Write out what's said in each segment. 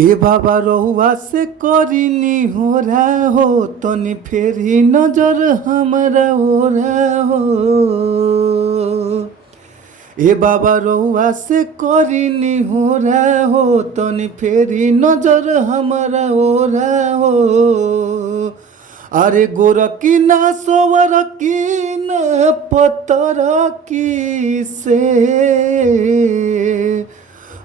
ए बाबा रहुआ से करीनी हो रहा हो तनी फेरी नजर हमारा हो रहा हो। ए बाबा रहुआ से करीनी हो रहा हो तनी फेरी नजर हमारा हो रहा हो। अरे गोरकी ना सोवरकी ना पत्थर की से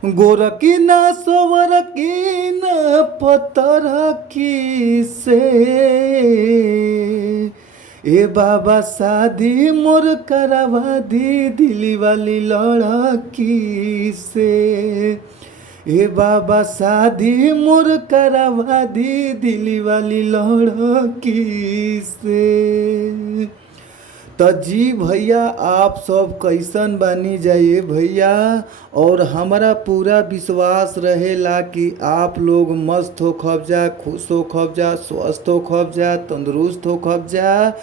गोरकी ना सोवरकी ना पत्थर की से। ए बाबा शादी मोर करवा दी दिली वाली लड़की से। ए बाबा शादी मोर करवा दी दिली वाली लड़की से। तो जी भैया आप सब कैसन बानी जाइए भैया, और हमारा पूरा विश्वास रहेला कि आप लोग मस्त हो खबजा, खुश हो खबजा, स्वस्थ हो खबजा, तंदुरुस्त हो खबजा।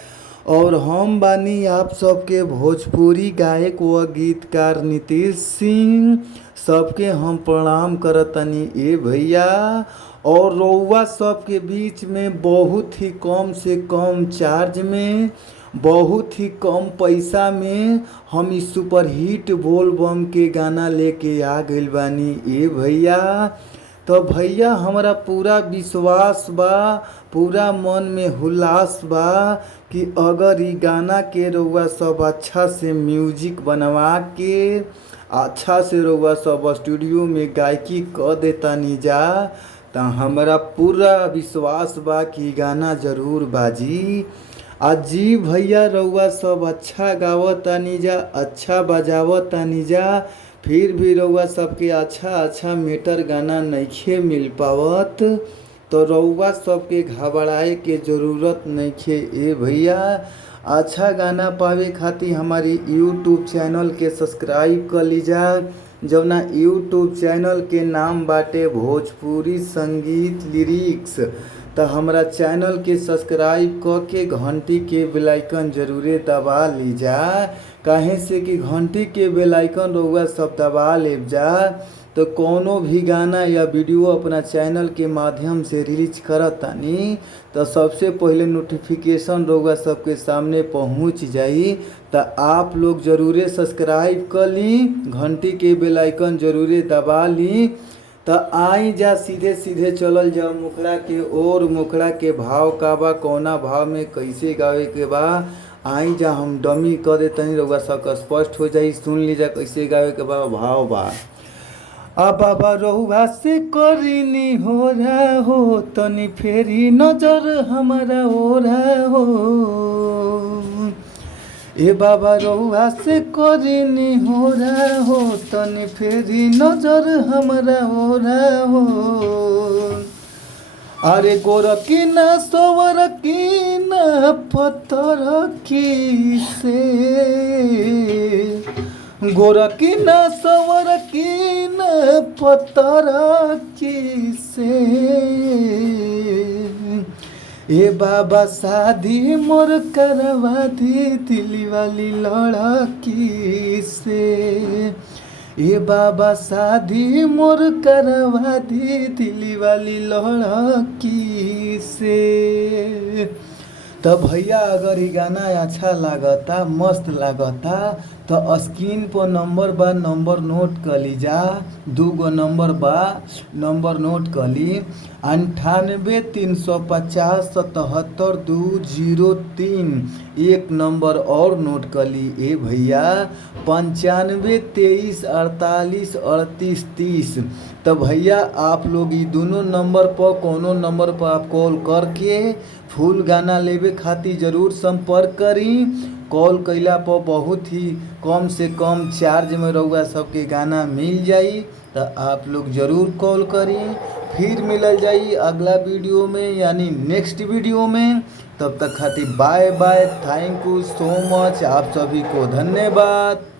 और हम बानी आप सबके भोजपुरी गायक व गीतकार नीतीश सिंह, सबके हम प्रणाम करतनी ए भैया। और रउआ सबके बीच में बहुत ही कम से कम चार्ज में, बहुत ही कम पैसा में हम इस सुपर हिट बोल बम के गाना लेके आ गइल बानी ए भैया। तो भैया हमारा पूरा विश्वास बा, पूरा मन में हुल्लास बा कि अगर ई गाना के रउआ सब अच्छा से म्यूजिक बनवा के अच्छा से रउआ सब स्टूडियो में गायकी क देतानी जा, तो हमारा पूरा विश्वास बा कि गाना जरूर बाजी। जी भैया रउआ सब अच्छा गावतानी जा, अच्छा बजावतानी जा, फिर भी रउआ सबके अच्छा मेटर गाना नइखे मिल पावत, तो रउआ सबके घबराए के ज़रूरत नइखे ए भैया। अच्छा गाना पावे खातिर हमारी यूट्यूब चैनल के सब्सक्राइब कर लीजा, जौना यूट्यूब चैनल के नाम बाटे भोजपुरी संगीत लिरिक्स। तो हमारा चैनल के सब्सक्राइब क के घंटी के बेल आइकन जरूरे दबा लीजा, काहे से कि घंटी के बेल आइकन रउआ सब दबा लेब जा तो कोनो भी गाना या वीडियो अपना चैनल के माध्यम से रिलीज करतानी तो सबसे पहले नोटिफिकेशन रउआ सबके सामने पहुंच जाई। तो आप लोग जरूरे सब्सक्राइब कर ली, घंटी के बेल आइकन जरूरे दबा ली। तो आई जा सीधे सीधे चलल जाओ मुखड़ा के ओर। मुखड़ा के भाव का बा, कौना भाव में कैसे गावे के बा, आई जा हम डमी कर दे तनी रउआ सब स्पष्ट हो जाई। सुन लीजा कैसे गावे के बा, भाव बा। बाबा रउआ से करीनी हो रहा हो तनी फेरी नजर हमारा हो रहा हो। ए बाबा रउआ से करीनी हो रहा हो तनी फेरी नजर हमारा हो रहा हो। अरे गोरकी ना सोवरकी ना पत्थर की से गोरकी ना सोवरकी ना पत्थर की से। ए बाबा शादी मोर करवा दी दिली वाली लड़की से। ए बाबा शादी मोर करवा दी दिली वाली लड़की से। तो भैया अगर ये गाना अच्छा लागता, मस्त लागता, तो स्क्रीन पर नंबर बा, नंबर नोट कर लीजा। 2 नंबर बा, नंबर नोट कर ली। 98 350 77 203। एक नंबर और नोट कर ली ए भैया, 95 23 48 38 30। तो भैया आप लोग ये दोनों नंबर पर, कोनो नंबर पर आप कॉल करके फुल गाना लेवे खातिर ज़रूर संपर्क करी। कॉल कैला पर बहुत ही कम से कम चार्ज में रउआ सबके गाना मिल जाई। तो आप लोग ज़रूर कॉल करी। फिर मिलल जाई अगला वीडियो में, यानी नेक्स्ट वीडियो में। तब तक खातिर bye bye, thank you so much, आप सभी को धन्यवाद।